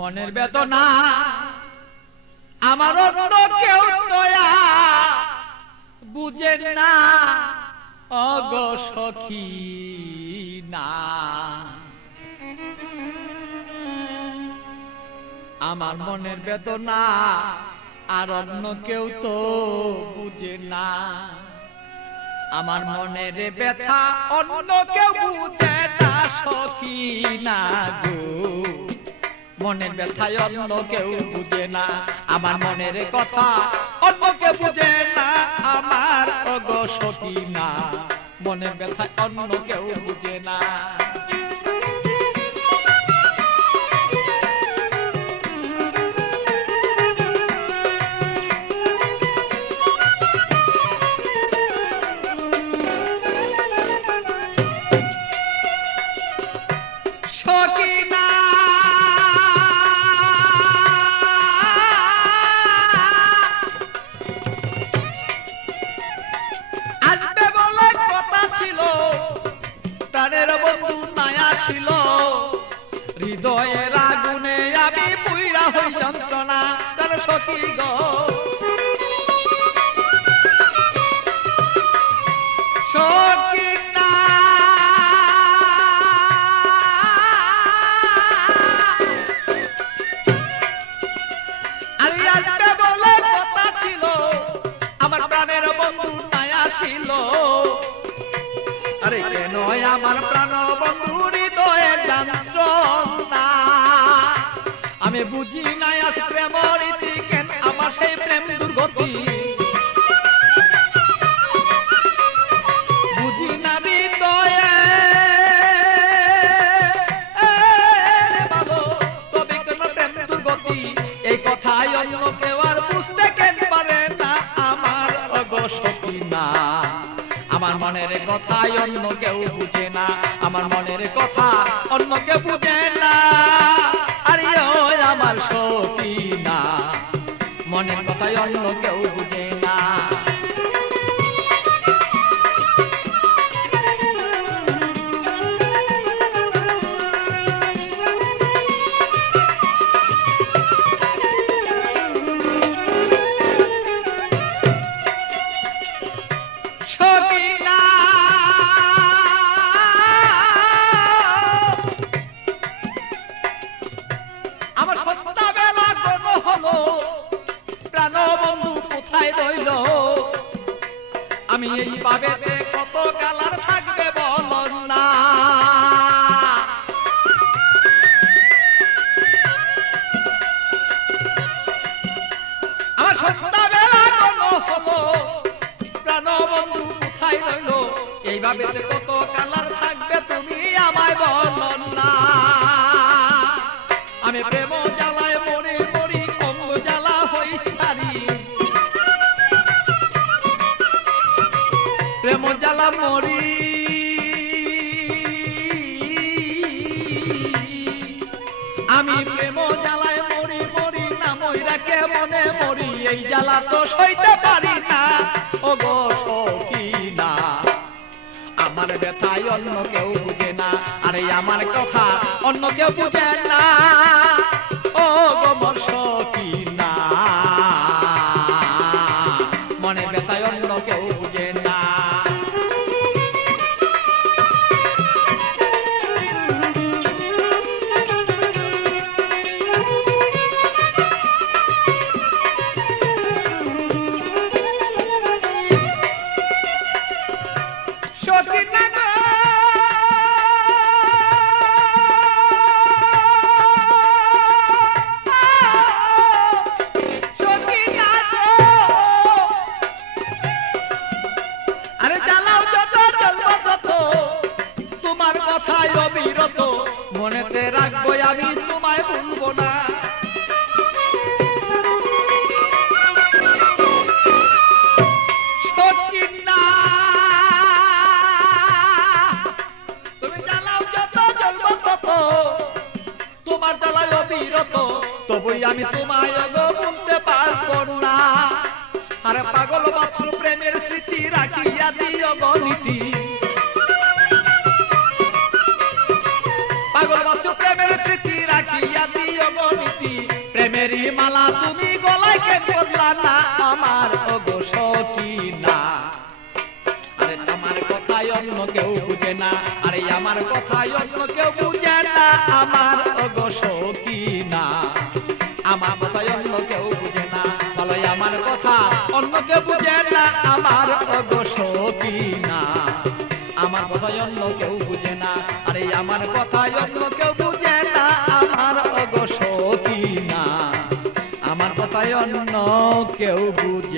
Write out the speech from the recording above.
মনের বেদনা আমার অন্য কেউ দয়া বুঝে না অগো সখী না। আমার মনের বেদনা আর অন্য কেউ তো বুঝে না। আমার মনের ব্যথা অন্য কেউ বুঝে না সখী না গো। মনের ব্যথায় অন্য কেউ বুঝে না, আমার মনের কথা অন্য কেউ বুঝে না আমার অগো সখী না। মনের ব্যথায় অন্য কেউ বুঝে না। হৃদয়ের আগুনে আমি পুইরা হই যন্ত্রণা তার সখী গো। সখী না আরে আসবে বলে কথা ছিল, আমার প্রাণের বন্ধু নাই আসিল। আরে কেন আমার প্রাণ বন্ধু হৃদয়ের যন্ত্রণা আমি বুঝি নাই আজ প্রেমের রীতি কেন আমার সেই প্রেম দুর্গতি। বুঝি না হৃদয়ে ভালো তবে কেন প্রেম দুর্গতি। এই কথাই অন্য কেউ আর বুঝতে কেন পারে না আমার অগো সখী না। আমার মনের কথাই অন্য কেউ বুঝে না, আমার মনের কথা অন্য কেউ বুঝে না। আরে ও আমার সখী না, মনের কথাই অন্য কেউ বুঝে না। আমি এই ভাবেতে কত কালার থাকবে বলন না। আমার সন্ধ্যাবেলা কোন হলো প্রাণ বন্ধু কোথায় রইল। এই ভাবেতে কত কালার থাকবে তুমি আমায় বলন না। আমি প্রেম জ্বালায় মরি মরি অঙ্গ জ্বালা হই সারি। প্রেম জ্বালা মরি আমি প্রেম জ্বালায় মরি মরি না মইরাকে মনে মরি। এই জ্বালা তো সইতে পারি না ওগো সখী না। আমার ব্যথায় অন্য কেউ বুঝে না, আরে আমার কথা অন্য কেউ বুঝে না ওগো মোর সখী না। মনের ব্যথায় অন্য কেউ বুঝে না। মনেতে রাখবো আমি তোমায় ভুলবো না। সখী না তুমি জ্বালাও যত জ্বলবো তত, তোমার জ্বালায় অবিরত তবুই আমি তোমায় গো ভুলতে পারবো না। আরে পাগল বাচ্চু প্রেমের স্মৃতি রাখিয়া দিও গো নীতি। পাগল বাচ্চু প্রেমের স্মৃতি রাখিয়া দিও গো নীতি। মালা তুমি গলায় কেন পরলা না আমার ওগো সকিনা আরে আমার কথাই অন্য কেউ বুঝে না আরে আমার কথাই অন্য কেউ বুঝে না আমার ওগো সকিনা আমার কথাই অন্য কেউ বুঝে না বলো আমার কথা অন্য কেউ বুঝে না আমার ওগো সকিনা আমার কথাই অন্য কেউ বুঝে না আরে আমার কথাই অন্য কেউ বুঝে না আমার ওগো সকিনা আমার কথাই অন্য কেউ বুঝে